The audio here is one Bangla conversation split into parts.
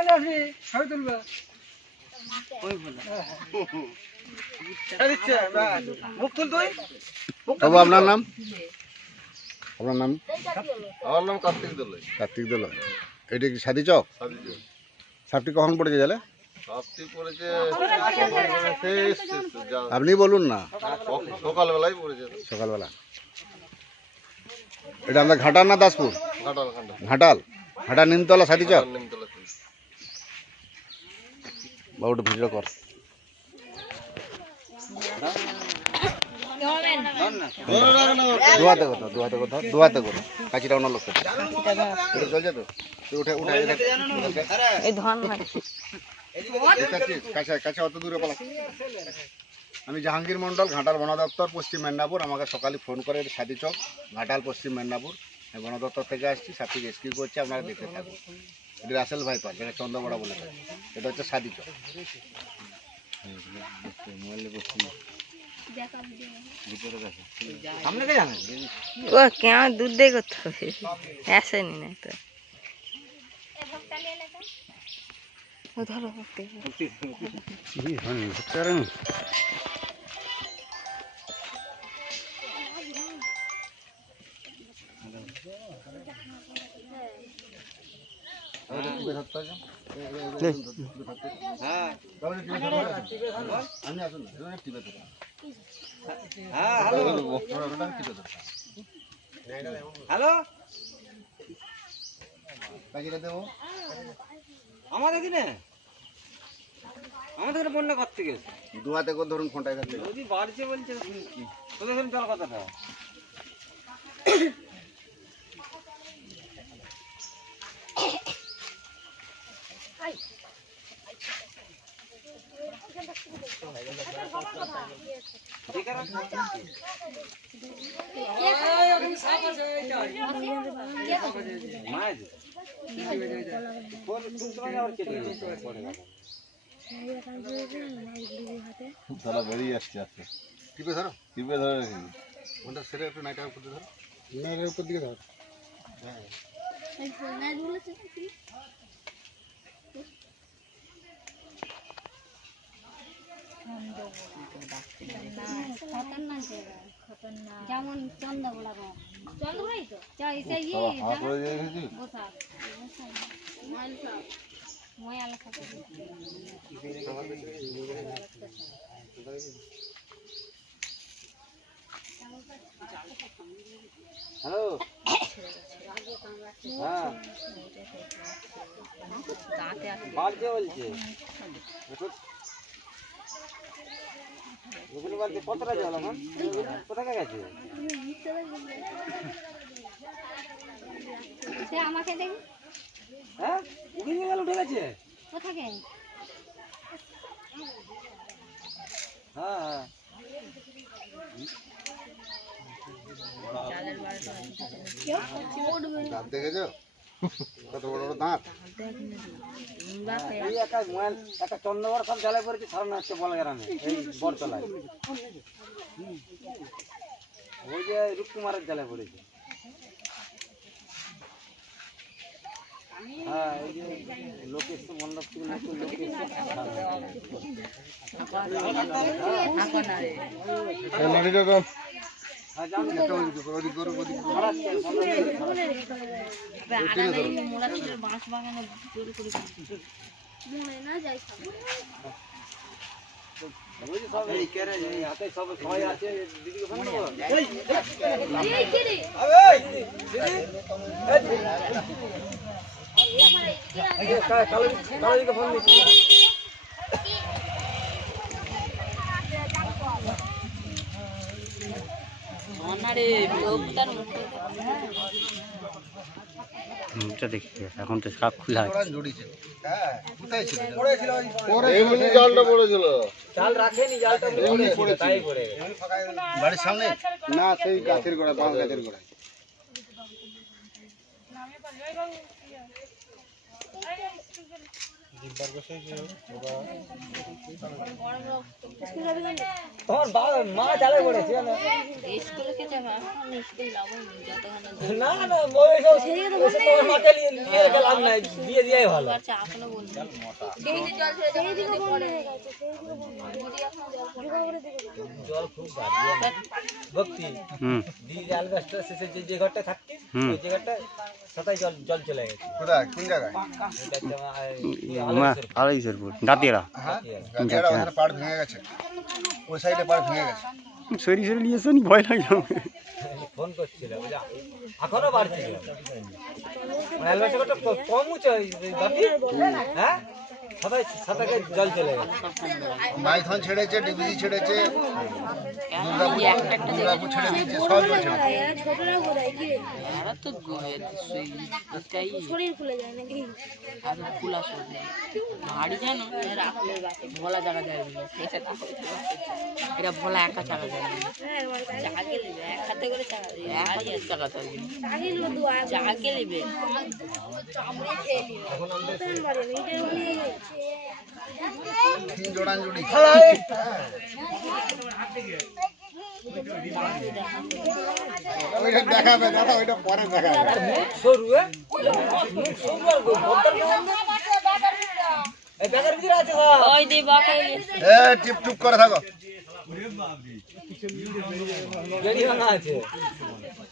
বিকালে আসবি ছবি তুলবে। বাবু আপনার নাম? আপনার নাম? আমার নাম কার্তিক দোলে। কার্তিক দোল। এটা কি সাদি চক? সাপটি কখন পড়েছে জালে? আপনি বলুন না। সকালবেলায় পড়েছে। সকালবেলা। এটা আমরা ঘাটাল না দাসপুর? ঘাটাল ঘাটাল। ঘাটাল। ঘাটাল নিমতলা সাদি চক? নিমতলা ছিল। বাবুটা ভিডিও কর। দুহাতে কথা দুহাতে কথা দুহাতে কথা। কাছিটা ওনার লোক চলছে তো তুই উঠে উঠে এই ধন কাছে কাছে অত দূরে পালা। আমি জাহাঙ্গীর মন্ডল ঘাটাল বন দপ্তর পশ্চিম মেদিনীপুর। আমাকে সকালে ফোন করে সাদি চক ঘাটাল পশ্চিম মেদিনীপুর। বন দপ্তর থেকে আসছি সাথে রেস্কিউ করছে আপনারা দেখতে থাকুন। এটা রাসেল ভাই পাল যেটা চন্দ্রবড়া বলে থাকে। এটা হচ্ছে সাদি চক ও কেমন দুধ দিয়ে করতে হবে? আসেনি না তো। ধরো। হ্যালো। কাজিটা দেবো আমাদের এখানে আমাদের এখানে বন্যা করতে গেছে দুহাতে করে ধরুন ফোনটা যদি বাড়ছে বলছে তো শুনি তোদের চল কথাটা তারা বেরিয়ে আসছে আজকে। টিপে ধরো? টিপে ধরে রেখেছি সেরে একটু নাইটার উপর দিয়ে ধরো। নাইটার উপর দিকে ধরো। যেমন চন্দ্রগুলা চন্দ্রগুলাই তো ময়াল হ্যালো হ্যাঁ বলছে বলছে কতটা জল এখন? কোথায় গেছে? সে আমাকে দেখি। হ্যাঁ? উঠে গেল উঠে গেছে কোথাকে? হ্যাঁ হ্যাঁ। দাঁত দেখেছ? কত বড় বড় দাঁত? এই একটা একটা চন্দ্রবর সব জ্বালায় পড়েছে সারানো হচ্ছে বল এই বরতলায় ওই যে রূপকুমারের জ্বালায় পড়েছে। হ্যাঁ এই যে মণ্ডপ লোক এসছে লাঠিটা কম হ্যাঁ আছে এমনি জালটা পড়েছিল জাল রাখেনি জালটা এমনি পড়েছে। তাই পড়ে বাড়ির সামনে না সেই গাছের গোড়া বাঁশ গাছের গোড়ায় তোমার বাবা মা চালাই পড়েছে না না তোমার নিয়ে দিয়ে দিয়াই ভালো জল খুব ভক্তি শেষে যে যে ঘরটা থাকতিস ওই জায়গাটা সবাই জল জল চলে গেছে। কোথায়? কোন জায়গায়? এটা হচ্ছে আমার এই আলোকেশ্বর। আড়াইশোর দাঁতিয়ারা হ্যাঁ? গাছেরা পাড় ভেঙে গেছে। ওই সাইডে পাড় ভেঙে গেছে। সরি সরি নিয়েছো নি ভয় লাগল ফোন করছিল এখনও বাড়ছিল। মানে কম উঁচু হ্যাঁ? সবাই সাঁতারে জল চলে গেছে। মাইথন ছেড়েছে ডিবিজি ছেড়েছে দুর্গাপুর ছেড়ে দিয়েছে সব? এরা তো শরীর খুলে যায় নাকি আগে খোলা সব ভারী জানো? ভোলা জায়গা যায় এরা ভোলা একা চাকা যায় চাকা দেখাবে দাদা ওইটা পরে দেখাবে। সরু টিপ করে থাকো।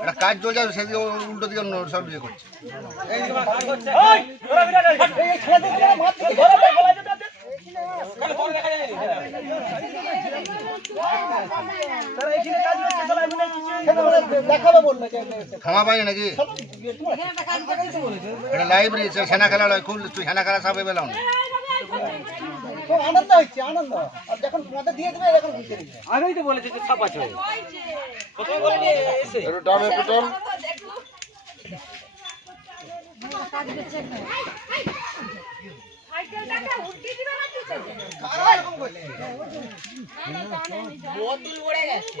একটা কাজ চলছে সেদিকে উল্টো দিকে অন্য সব ইয়ে করছে। খামা পাই নাকি? এটা লাইব্রেরি সেনা খেলা লয় খুব তুই সেনা খেলা সব এবেলাম আগেই তো বলেছে যে সাপ আছে। প্রথমে বলেনি এসে। বোতল পড়ে গেছে।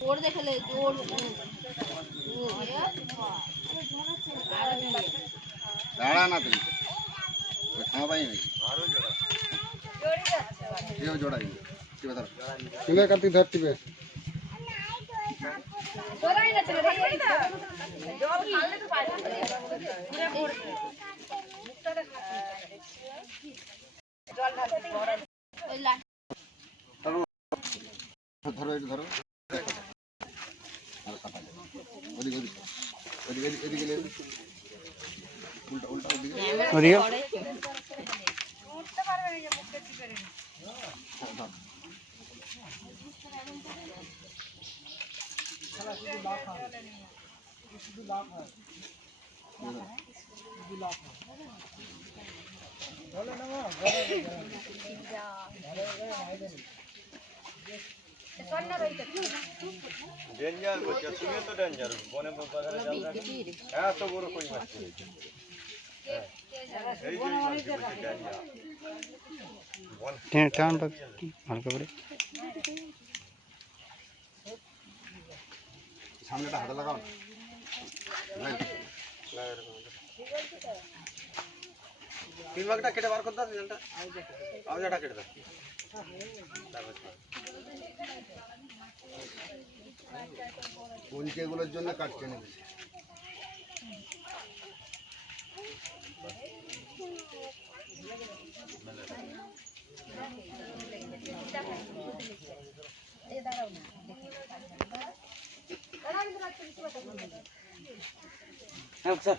তোর দেখলে তোর দাঁড়া না ওই খামা পাই নাকি কেউ জোড়াই টিপে ধর। টিপে কার্তিক ধর টিপে। ধরো ধরো আর কাটা যাবে। ওদিকে ওদিকে ওদিকে এদিকে এদিকে এদিকে উল্টা উল্টা ওদিকে ওদিকে ডেঞ্জার বলছে তুমি তো ডেঞ্জার বনে বাজারে জাল রাখি এত বড় কই মাছ হ্যাঁ। এই যে মাছ পেয়েছে ডেঞ্জার টেনে টান বা হালকা করে। সামনেটা হাতে লাগাও। না। তিন ভাগটা কেটে বার করতে জালটা আওয়াজটা কেটে দাও। পঞ্চেগুলোর জন্য কাটছে না। বেশি হ্যাঁ স্যার।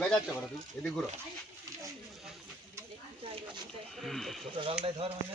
বেজাচ্ছ করে তুই এদিক ঘুরো। ছোট ডালটাই ধর মানে।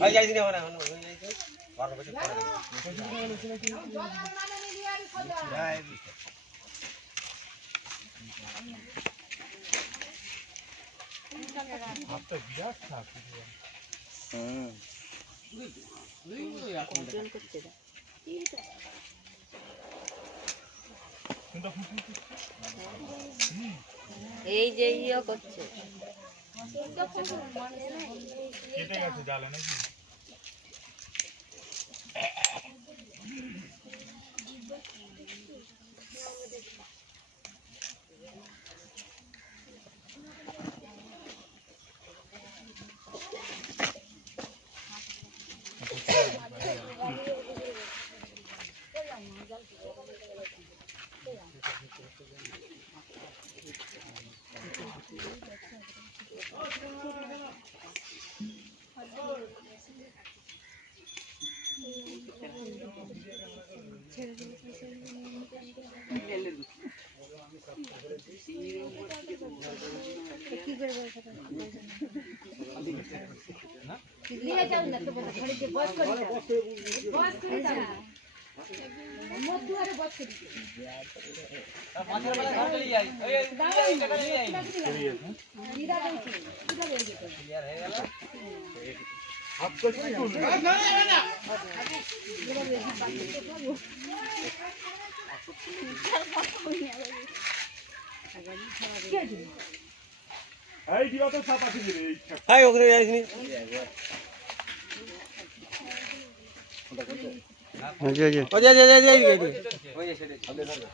ভাই যাইছি না মানে বারো বছর পরে কমপ্লেন করছে এটা। এই যে ইয়ে করছে। নিয়ে যাও না তো বলে ঘরে যে বস করে দাও বস করে দাও মোট দুয়ারে বস করে দাও মাছের বেলা ঘর চলে যাই ওই এই টাকা নিয়ে আই দিদা বলছে দিদা বলছে ক্লিয়ার হয়ে গেল হাই ওখানে যাইনি ওই যে, ওই যে। ওই যে যে যে যে ওই যে সেটা করো না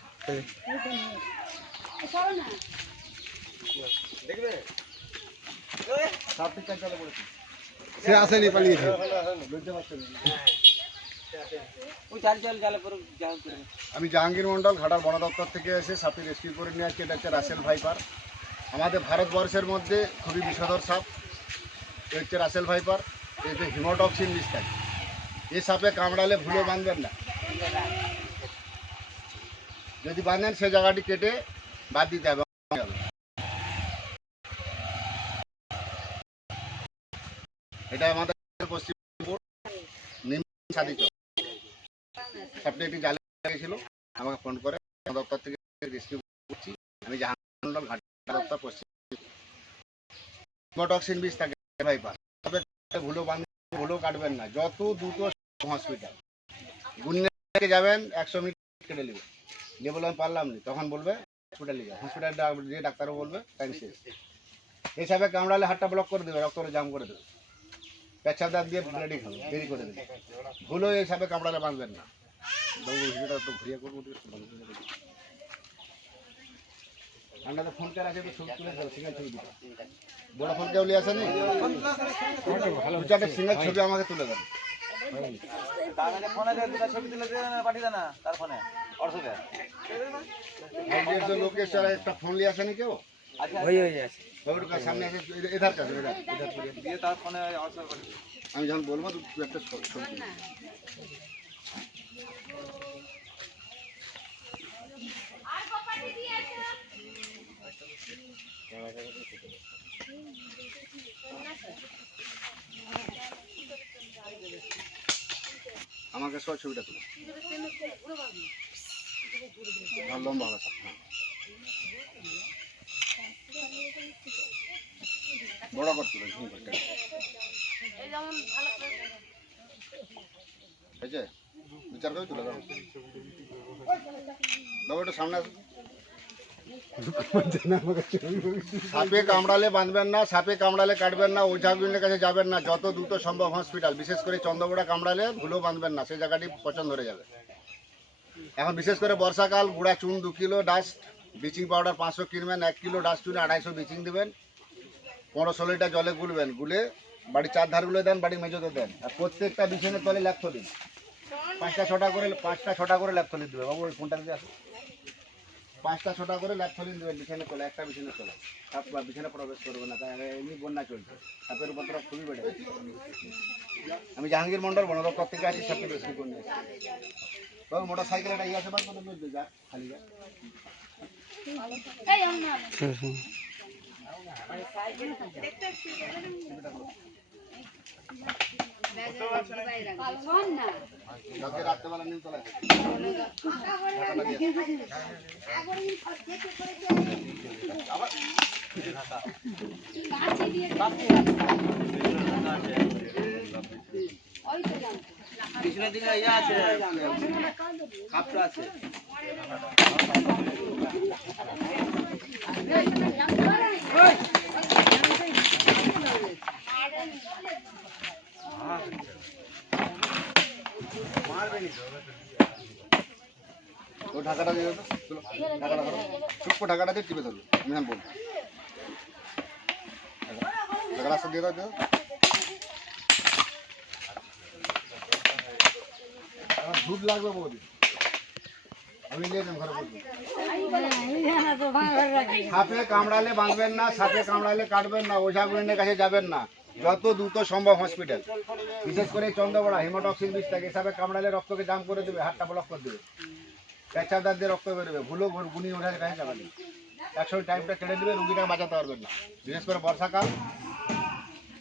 সে আসেনি পালিয়েছে ওই চাল আমি জাহাঙ্গীর মন্ডল ঘাটার বন দপ্তর থেকে এসে সাপে রেস্কিউ করে নিয়ে আসছি। এটা হচ্ছে রাসেল ভাইপার আমাদের ভারতবর্ষের মধ্যে খুবই বিষধর সাপ। এ হচ্ছে রাসেল ভাইপার এতে হিমোটক্সিন বিষ থাকে এই সাপে কামড়ালে ভুলে বাঁধবেন না। যদি বাঁধেন, সে জায়গাটি কেটে বাদ দিতে হবে। এটা আমাদের পশ্চিমবঙ্গ। মেদিনীপুর নিম সাদি চক সাপটা একটি জালে গেছিল আমাকে ফোন করে দপ্তর থেকে রেস্কিউ করছি। আমি মন্ডল ঘাট দপ্তর পশ্চিম হিমোটক্সিন বিষ থাকে ভুলো ভুলো কাটবেন না। যত দ্রুত হসপিটাল গুন্নে যাবেন, একশো মিটার কেটে নেবে। নিয়ে বললাম পারলাম না। তখন বলবে হসপিটালে যাও। হসপিটাল যে ডাক্তারও বলবে টাইম এই কামড়ালে হাতটা ব্লক করে দেবে রক্তটা জাম করে দেবে। পেচ্ছাপ দাঁত দিয়ে রেডি খাবে দেরি করে দেবে। ভুলো সাপে কামড়ালে বাঁধবেন না। ঘুরিয়ে করব আপনাদের ফোন কার আছে তো ছবি তুলে দেবো সিঙ্গেল ছবি দিবে বড় ফোন কেউ নিয়ে আসেনি? দু চারটে সিঙ্গেল ছবি আমাকে তুলে দেন ফোনে দুটা ছবি তুলে দিয়ে পাঠিয়ে দেনা তার ফোনে অর্থকে একজন তো লোক এসে একটা ফোন নিয়ে আসেনি কেউ? ওই ওই আছে বাবুর কাছে সামনে আছে এধার- কাছে এধার এধার দিয়ে তার ফোনে অর্থ আমি যখন বলব তো তুই একটা ছবি ছবি তুলে দে। আমাকে সব ছবিটা তুলে লম্বা হবে হ্যাঁ। বড় কর তুলে ঝুম করে বিচার করে তুলে দাও দাও একটু সামনে আসো। সাপে কামড়ালে বাঁধবেন না, সাপে কামড়ালে কাটবেন না ওঝা গুলিনের কাছে যাবেন না, যত দ্রুত সম্ভব হসপিটাল বিশেষ করে চন্দ্রগোড়া কামড়ালে ধুলো বাঁধবেন না সেই জায়গাটি পছন্দ ধরে যাবে। এখন বিশেষ করে বর্ষাকাল, গুঁড়া, চুন দু কিলো ডাস্ট ব্লিচিং পাউডার পাঁচশো কিনবেন, এক কিলো ডাস্ট চুনে আড়াইশো ব্লিচিং দেবেন, পনেরো ষোলো লিটার জলে গুলবেন, গুলে বাড়ির চার ধারগুলো দেন, বাড়ির মেজোতে দেন, আর প্রত্যেকটা বিছানের তলে ল্যাপথলিন পাঁচটা ছটা করে, পাঁচটা ছটা করে ল্যাপথলিন দেবে, বাবু ওই ফোনটা দিয়ে আসো। পাঁচটা ছটা করে ল্যাপথলিন দেবেন বিছানের তলে একটা বিছানের তলে। তারপর বিছানে প্রবেশ করবে না তাই এমনি বন্যা চলছে। সাপের উপদ্রব খুবই বেড়ে আমি জাহাঙ্গীর মন্ডল বন দপ্তর থেকে আছি সাপকে বেশি করে নিয়ে। বাবু মোটর সাইকেল একটা ইয়ে আছে দেবে, যা খালি যা এই পিছনের দিকে ইয়ে আছে খাপটা আছে ও ঢাকাটা দিয়ে দাও ঢাকাটা ধরো। চুপ ঢাকাটা দিয়ে টিপে ধরো আমি হ্যাঁ দিয়ে দাও দিয়ে। দুধ লাগবে বৌদি। আমি নিয়ে যাম ঘরে বলব সাপে কামড়ালে বাঁধবেন না সাপে কামড়ালে কাটবেন না ওঝা গুলিনের কাছে যাবেন না। যত দ্রুত সম্ভব হসপিটাল বিশেষ করে চন্দ্রবড়া হেমোটক্সিন বিষ থাকে সাপে কামড়ালে রক্তকে জাম করে দেবে হাতটা ব্লক করে দেবে। পেঁচার দাঁত দিয়ে রক্ত বেরোবে ভুলো গুনি কাছে যাবেন না একশো টাইমটা কেটে দেবে রুগীটাকে বাঁচাতে পারবেন না। বিশেষ করে বর্ষাকাল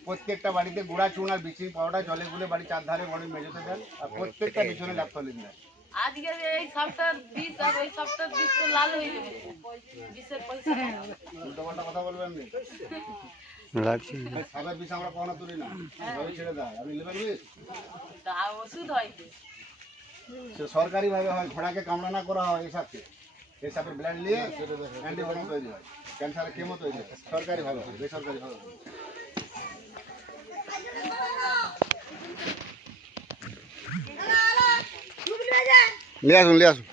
প্রত্যেকটা বাড়িতে গুঁড়া চুন আর ব্লিচিং পাউডার জলে গুলে বাড়ি চারধারে বড়ি মেঝেতে দেন আর প্রত্যেকটা পিছনে ল্যাপটলিন দেন আজকে এই সপ্তাহ বিষ আর ওই সপ্তাহ বিষ তো লাল হয়ে যাবে। বিষের পয়সা উল্টো পাল্টা কথা বলবেন লাগছে সাপের বিষ আমরা কখনো তুলি না ওই ছেড়ে দেয় আমি নেবেন বিষ তা ওষুধ হয় কি? সে সরকারি ভাবে হয় ঘোড়াকে কামড়া না করা হয় এই সাপকে এই সাপের ব্লাড নিয়ে অ্যান্টিবায়োটিক তৈরি হয় ক্যান্সারের কেমো তৈরি হয় সরকারি ভাবে হয় বেসরকারি ভাবে হয়। নিয়ে আসুন নিয়ে আসুন